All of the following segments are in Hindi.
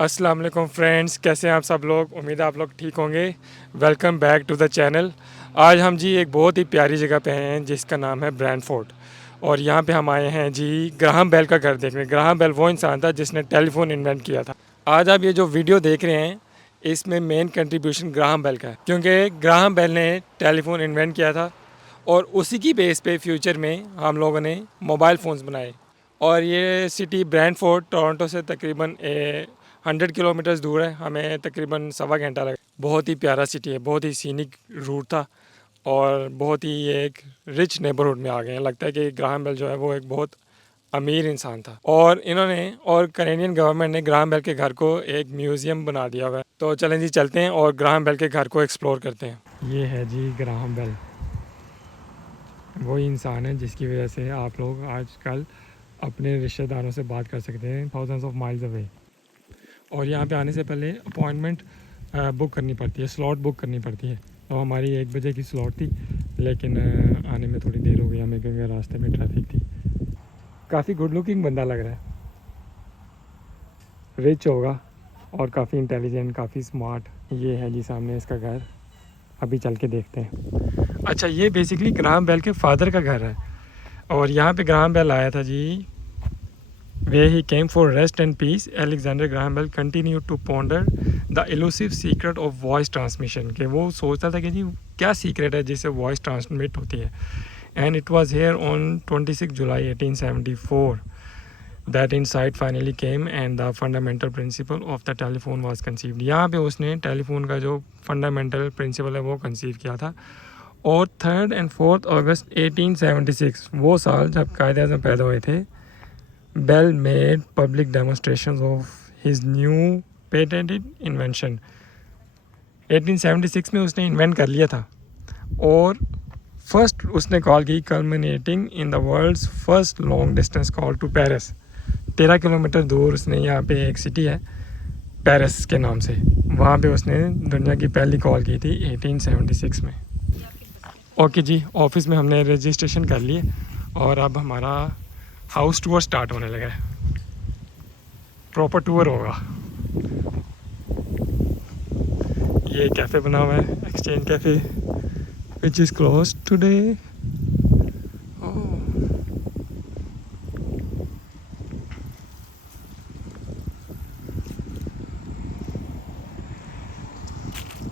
अस्सलाम वालेकुम फ्रेंड्स, कैसे हैं आप सब लोग। उम्मीद है आप लोग ठीक होंगे। Welcome back to the channel. आज हम जी एक बहुत ही प्यारी जगह पे हैं जिसका नाम है ब्रैंडफोर्ड, और यहाँ पे हम आए हैं जी ग्राहम बेल का घर देखने। ग्राहम बेल वो इंसान था जिसने टेलीफोन इन्वेंट किया था। आज आप ये जो वीडियो देख रहे हैं इसमें मेन कंट्रीब्यूशन ग्राहम बेल का है, क्योंकि ग्राहम बेल ने टेलीफोन इन्वेंट किया था और उसी की बेस पे फ्यूचर में हम लोगों ने मोबाइल फ़ोन्स बनाए। और ये सिटी ब्रैंडफोर्ड टोरंटो से तकरीबन 100 किलोमीटर्स दूर है। हमें तकरीबन सवा घंटा लगा। बहुत ही प्यारा सिटी है, बहुत ही सीनिक रूट था और बहुत ही एक रिच नेबरहुड में आ गए हैं। लगता है कि ग्राहम बेल जो है वो एक बहुत अमीर इंसान था, और इन्होंने और कैनेडियन गवर्नमेंट ने ग्राहम बेल के घर को एक म्यूज़ियम बना दिया हुआ है। तो चलें जी चलते हैं और ग्राहम बेल के घर को एक्सप्लोर करते हैं। ये है जी ग्राहम बेल, वही इंसान है जिसकी वजह से आप लोग आजकल अपने रिश्तेदारों से बात कर सकते हैं थाउजेंड्स ऑफ माइल्स अवे। और यहाँ पे आने से पहले अपॉइंटमेंट बुक करनी पड़ती है, स्लॉट बुक करनी पड़ती है। तो हमारी 1 बजे की स्लॉट थी, लेकिन आने में थोड़ी देर हो गई हमें क्योंकि रास्ते में ट्रैफिक थी। काफ़ी गुड लुकिंग बंदा लग रहा है, रिच होगा और काफ़ी इंटेलिजेंट, काफ़ी स्मार्ट। ये है जी सामने इसका घर, अभी चल के देखते हैं। अच्छा, ये बेसिकली ग्राहम बेल के फादर का घर है, और यहाँ पे ग्राहम बेल आया था जी। Where he came for rest and peace, Alexander Graham Bell continued to ponder the elusive secret of voice transmission। कि वो सोचता था कि जी क्या सीक्रेट है जिससे वॉइस ट्रांसमिट होती है। And it was here on 26 July 1874 that insight finally came and the fundamental principle of the telephone was conceived। यहाँ पे उसने टेलीफोन का जो फंडामेंटल प्रिंसिपल है वो कंसीव किया था। और 3 और 4 अगस्त 1876 वो साल जब कायद आज़म पैदा हुए थे। Bell made public demonstrations of his new patented invention। 1876 में उसने इन्वेंट कर लिया था, और फर्स्ट उसने कॉल की culminating in the world's first long distance call to Paris. 13 kilometre दूर उसने, यहाँ पे एक सिटी है पेरिस के नाम से, वहाँ पे उसने दुनिया की पहली कॉल की थी 1876 में। ओके जी, ऑफिस में हमने रजिस्ट्रेशन कर लिए और अब हमारा हाउस टूर स्टार्ट होने लगा है। प्रॉपर टूर होगा। ये कैफ़े बना हुआ है, exchange cafe, which is close today.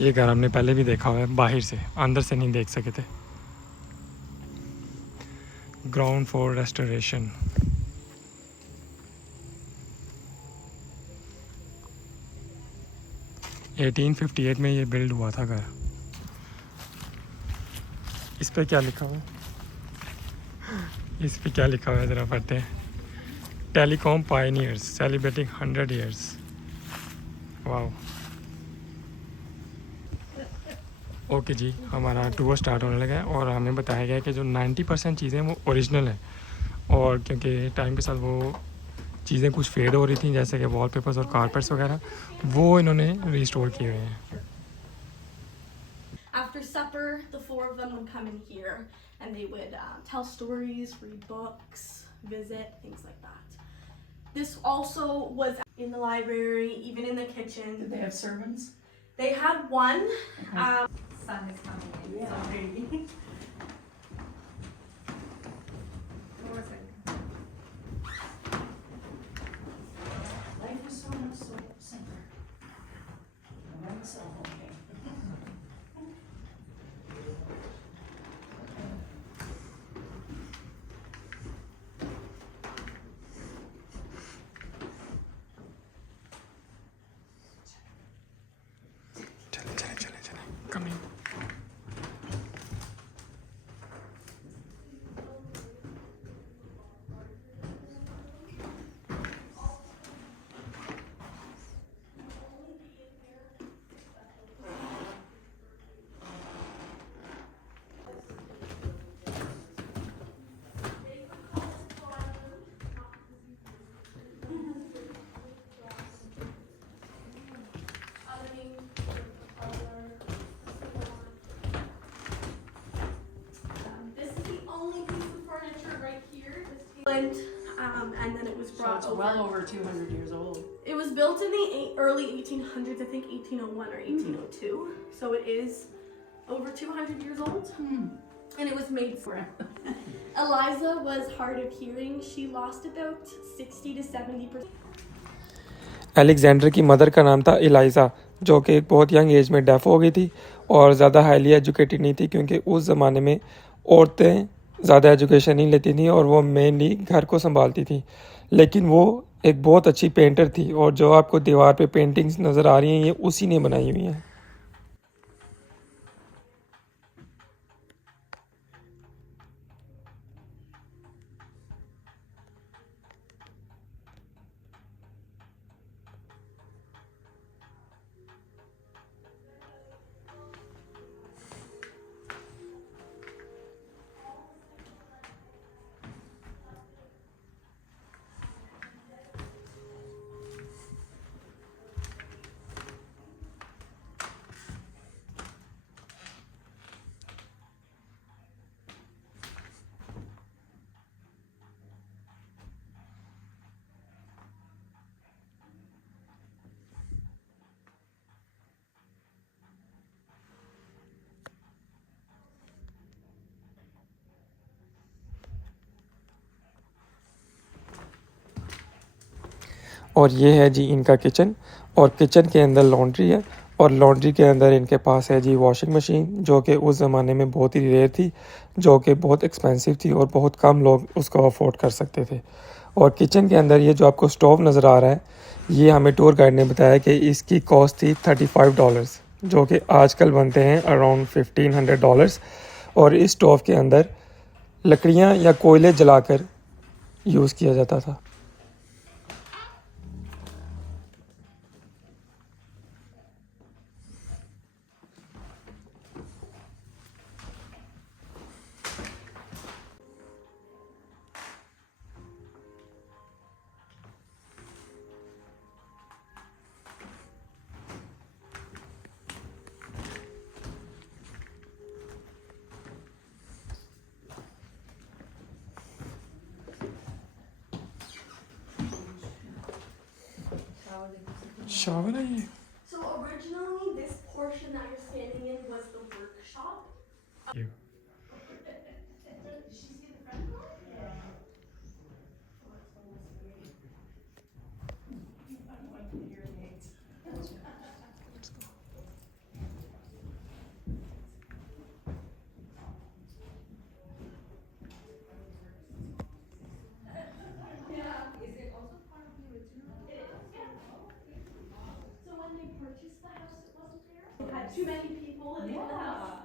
ये घर हमने पहले भी देखा हुआ है, बाहर से, अंदर से नहीं देख सके थे। Ground for restoration. एटीन 1858 में ये बिल्ड हुआ था घर। इस पे क्या लिखा हुआ है, इस पे क्या लिखा हुआ है ज़रा पढ़ते हैं। Telecom pioneers celebrating 100 years. वाह। ओके जी, हमारा टूर स्टार्ट होने लगा है और हमें बताया गया है कि जो 90% चीज़ें वो ओरिजिनल है, और क्योंकि टाइम के साथ वो चीज़ें कुछ फेड हो रही थी, जैसे कि वॉलपेपर्स और कारपेट्स वगैरह, वो इन्होंने रिस्टोर किए हुए हैं। After supper, the four of them would come in here and they would tell stories, read books, visit, things like that. This also was in the library, even in the kitchen. Did they have servants? They had one. Sun is coming in. Yeah. So pretty. What was it? Life is so much so simpler. And then the cell phone came. चले चले चले चले, coming. This is the only piece of furniture right here. And then it was So brought it's over. well over 200 years old. It It was built in the early 1800s, I think 1801 or 1802. So it is over 200 years old. And it was made for Eliza was hard of hearing. She lost about 60 to 70%. Alexander की मदर का नाम था एलाइजा, जो कि एक बहुत यंग एज में डेफ हो गई थी और ज़्यादा हाईली एजुकेटेड नहीं थी, क्योंकि उस ज़माने में औरतें ज़्यादा एजुकेशन नहीं लेती थी और वो मेनली घर को संभालती थी। लेकिन वो एक बहुत अच्छी पेंटर थी और जो आपको दीवार पे पेंटिंग्स नज़र आ रही हैं ये उसी ने बनाई हुई हैं। और ये है जी इनका किचन, और किचन के अंदर लॉन्ड्री है और लॉन्ड्री के अंदर इनके पास है जी वॉशिंग मशीन, जो कि उस ज़माने में बहुत ही रेयर थी, जो कि बहुत एक्सपेंसिव थी और बहुत कम लोग उसको अफोर्ड कर सकते थे। और किचन के अंदर ये जो आपको स्टोव नज़र आ रहा है, ये हमें टूर गाइड ने बताया कि इसकी कॉस्ट थी $35, जो कि आजकल बनते हैं अराउंड $1500। और इस स्टोव के अंदर लकड़ियाँ या कोयले जलाकर यूज़ किया जाता था। शावर है ये। So originally, this portion that you're standing in was the workshop. So when they purchased the house, it wasn't there. It had too many people in the house.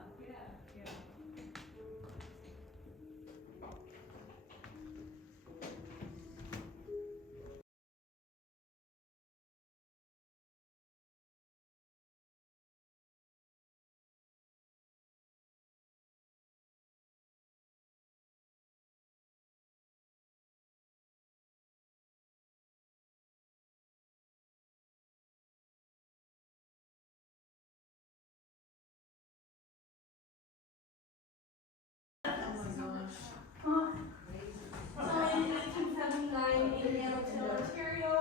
So in 1879 in Hamilton, Ontario,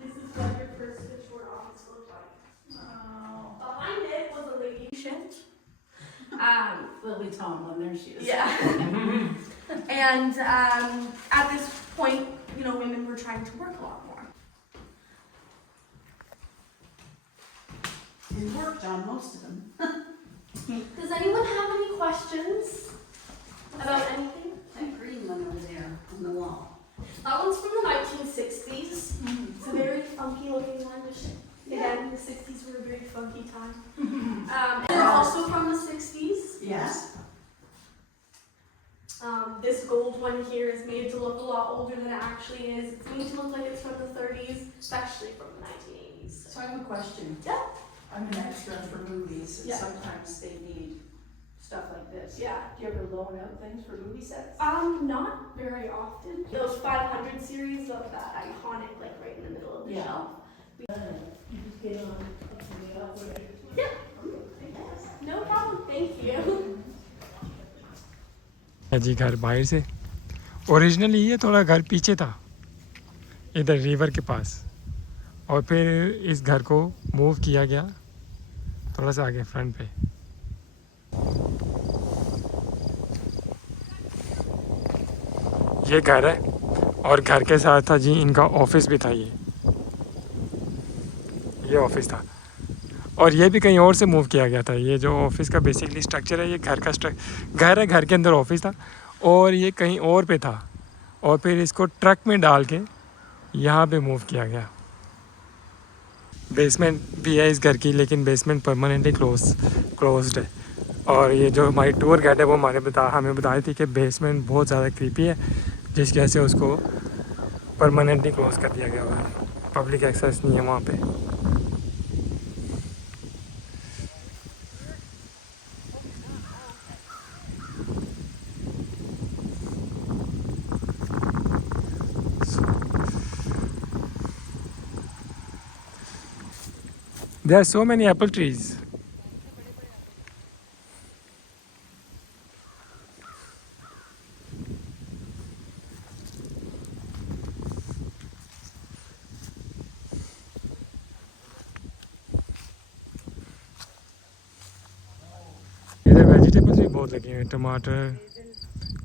this is what your first switchboard office looked like. Behind it was a lady shift. Lily Tomlin, there she is. Yeah. And at this point, you know, women were trying to work a lot more. And worked on most of them. Does anyone have any questions about anything? That green one over there on the wall. That one's from the 1960s. It's a very funky looking one. Again, the 60s were a very funky time. And it's also from the 60s. Yes. This gold one here is made to look a lot older than it actually is. It's made to look like it's from the 30s, especially from the 1980s. So I have a question. Yeah. I'm an extra for movies, and Yeah. sometimes they need stuff like this. Yeah. Do you ever loan out things for movie sets? Not very often. Those 500 series of that iconic, like right in the middle of the Yeah. shelf. You just get on up to the elevator. Yeah. No problem. Thank you. है जी घर बाहर से। ओरिजिनली ये थोड़ा घर पीछे था, इधर रिवर के पास, और फिर इस घर को मूव किया गया थोड़ा सा आगे फ्रंट पे। ये घर है और घर के साथ था जी इनका ऑफिस भी था। ये ऑफिस था और ये भी कहीं और से मूव किया गया था। ये जो ऑफिस का बेसिकली स्ट्रक्चर है, ये घर का घर है, घर के अंदर ऑफिस था और ये कहीं और पे था और फिर इसको ट्रक में डाल के यहाँ पे मूव किया गया। बेसमेंट भी है इस घर की, लेकिन बेसमेंट परमानेंटली क्लोज्ड है। और ये जो हमारी टूर गाइड है वो हमें बता रही थी कि बेसमेंट बहुत ज़्यादा क्रीपी है, जिसकी वजह से उसको परमानेंटली क्लोज कर दिया गया हुआ है। पब्लिक एक्सेस नहीं है वहाँ पे। There are so many apple trees. इधर वेजिटेबल्स भी बहुत लगे हैं, टमाटर,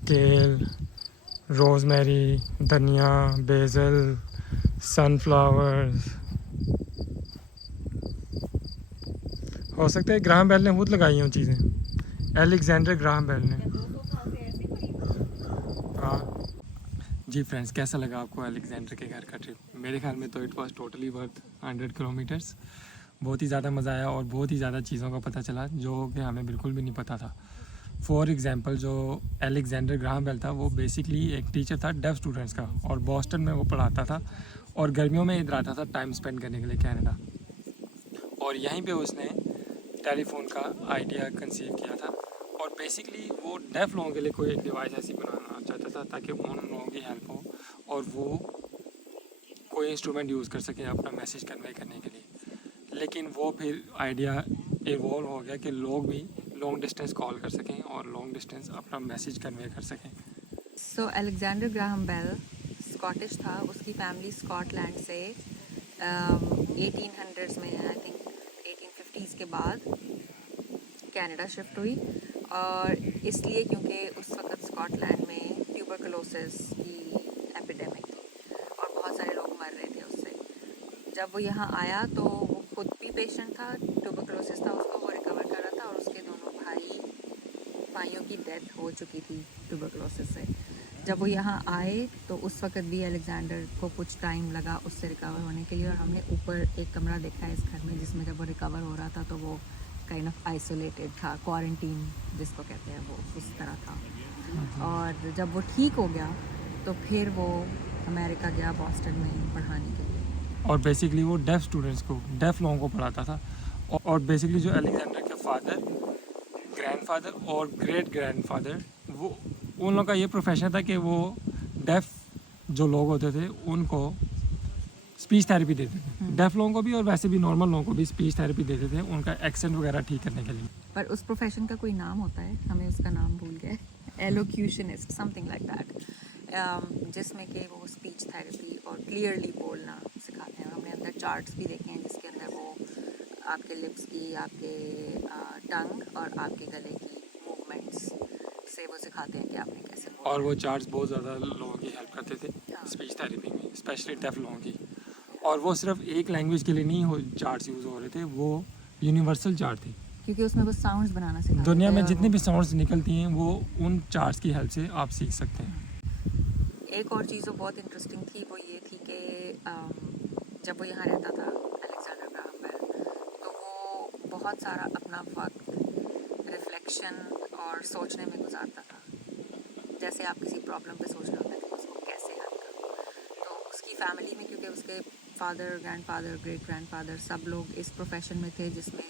केल, रोजमेरी, धनिया, बेसल, सनफ्लावर्स। हो सकता है ग्राहम बेल ने खुद लगाई हैं चीज़ें, एलेक्जेंडर ग्राहम बेल ने। हाँ जी फ्रेंड्स, कैसा लगा आपको अलेक्जेंडर के घर का ट्रिप? मेरे ख्याल में तो it was totally worth 100 kilometres. बहुत ही ज़्यादा मज़ा आया और बहुत ही ज़्यादा चीज़ों का पता चला जो कि हमें बिल्कुल भी नहीं पता था। फॉर एग्ज़ाम्पल, जो अलेक्जेंडर ग्राहम बेल था वो बेसिकली एक टीचर था डेफ स्टूडेंट्स का, और बॉस्टन में वो पढ़ाता था और गर्मियों में इधर आता था टाइम स्पेंड करने के लिए कनाडा। और यहीं पे उसने टेलीफोन का आइडिया कंसीव किया था और बेसिकली वो डेफ लोगों के लिए कोई एक डिवाइस ऐसी बनाना चाहता था ताकि उन लोगों की हेल्प हो और वो कोई इंस्ट्रूमेंट यूज़ कर सकें अपना मैसेज कन्वे करने के लिए। लेकिन वो फिर आइडिया इवॉल्व हो गया कि लोग भी लॉन्ग डिस्टेंस कॉल कर सकें और लॉन्ग डिस्टेंस अपना मैसेज कन्वे कर सकें। सो अलेक्जेंडर ग्राहम बेल स्कॉटिश था। उसकी फैमिली स्कॉटलैंड से 1800s में, आई थिंक 1850s के बाद कनाडा शिफ्ट हुई, और इसलिए क्योंकि उस वक्त स्कॉटलैंड में ट्यूबरकुलोसिस की एपिडेमिक थी और बहुत सारे लोग मर रहे थे उससे। जब वो यहाँ आया तो वो खुद भी पेशेंट था, ट्यूबरकुलोसिस था उसको, वो रिकवर कर रहा था और उसके दोनों भाइयों की डेथ हो चुकी थी ट्यूबरकुलोसिस से। जब वो यहाँ आए तो उस वक्त भी अलेक्जेंडर को कुछ टाइम लगा उससे रिकवर होने के लिए, और हमने ऊपर एक कमरा देखा है इस घर में जिसमें जब वो रिकवर हो रहा था तो वो काइंड ऑफ आइसोलेटेड था, क्वारंटीन जिसको कहते हैं वो उस तरह था। और जब वो ठीक हो गया तो फिर वो अमेरिका गया बॉस्टन में पढ़ाने के लिए। और बेसिकली वो डेफ स्टूडेंट्स को, डेफ लोगों को पढ़ाता था। और बेसिकली जो अलेक्जेंडर के फादर, ग्रैंडफादर और ग्रेट ग्रैंडफादर, वो उन लोगों का ये प्रोफेशन था कि वो डेफ जो लोग होते थे उनको स्पीच थेरेपी देते थे। डेफ लोगों को भी और वैसे भी नॉर्मल लोगों को भी स्पीच थेरेपी देते थे उनका एक्सेंट वगैरह ठीक करने के लिए। पर उस प्रोफेशन का कोई नाम होता है, हमें उसका नाम भूल गए, एलोक्यूशनिस्ट समथिंग लाइक दैट, जिसमें कि वो स्पीच थेरेपी और क्लियरली बोलना सिखाते हैं। हमने अंदर चार्ट्स भी देखे हैं जिसके अंदर वो आपके लिप्स की, आपके टंग और आपके गले की मूवमेंट्स से वो सिखाते हैं कि आपने कैसे बोलना। और वो चार्ट्स बहुत ज़्यादा लोगों की हेल्प करते थे स्पीच थेरेपी में, स्पेशली डेफ लोगों की। और वो सिर्फ एक लैंग्वेज के लिए नहीं चार्ट्स यूज़ हो रहे थे, वो यूनिवर्सल चार्ट थे क्योंकि उसमें वो साउंड्स बनाना सिखाते हैं। दुनिया में जितनी भी साउंड्स निकलती हैं वो उन चार्ट्स की हेल्प से आप सीख सकते हैं। एक और चीज़ जो बहुत इंटरेस्टिंग थी वो ये थी कि जब वो यहाँ रहता था अलेक्जेंडर ग्राहम बेल, तो वो बहुत सारा अपना वक्त रिफ्लेक्शन और सोचने में गुजारता था। जैसे आप किसी प्रॉब्लम पे सोच रहे होते हैं कि उसको कैसे हल करो, तो उसकी फैमिली में, क्योंकि उसके फादर, ग्रैंडफादर, ग्रेट ग्रैंडफादर सब लोग इस प्रोफेशन में थे जिसमें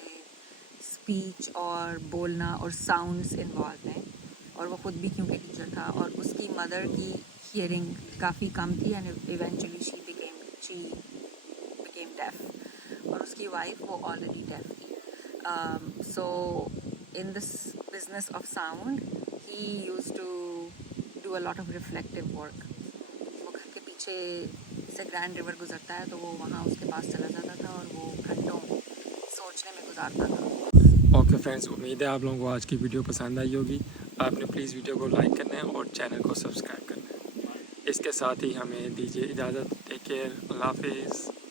स्पीच और बोलना और साउंड्स इन्वॉल्व हैं, और वो खुद भी क्योंकि टीचर था, और उसकी मदर की हियरिंग काफ़ी कम थी and eventually she became deaf, और उसकी वाइफ वो ऑलरेडी डेफ थी। So in this business of sound he used to do a lot of reflective work. वो घर के पीछे से ग्रैंड रिवर गुजरता है, तो वो वहाँ उसके पास चला जाता था और वो घंटों सोचने में गुजारता था। ओके फ्रेंड्स, उम्मीद है आप लोगों को आज की वीडियो पसंद आई होगी। आपने प्लीज़ वीडियो को लाइक करना है और चैनल को सब्सक्राइब करना है। इसके साथ ही हमें दीजिए इजाज़त। टेक केयर, अल्लाह हाफिज़।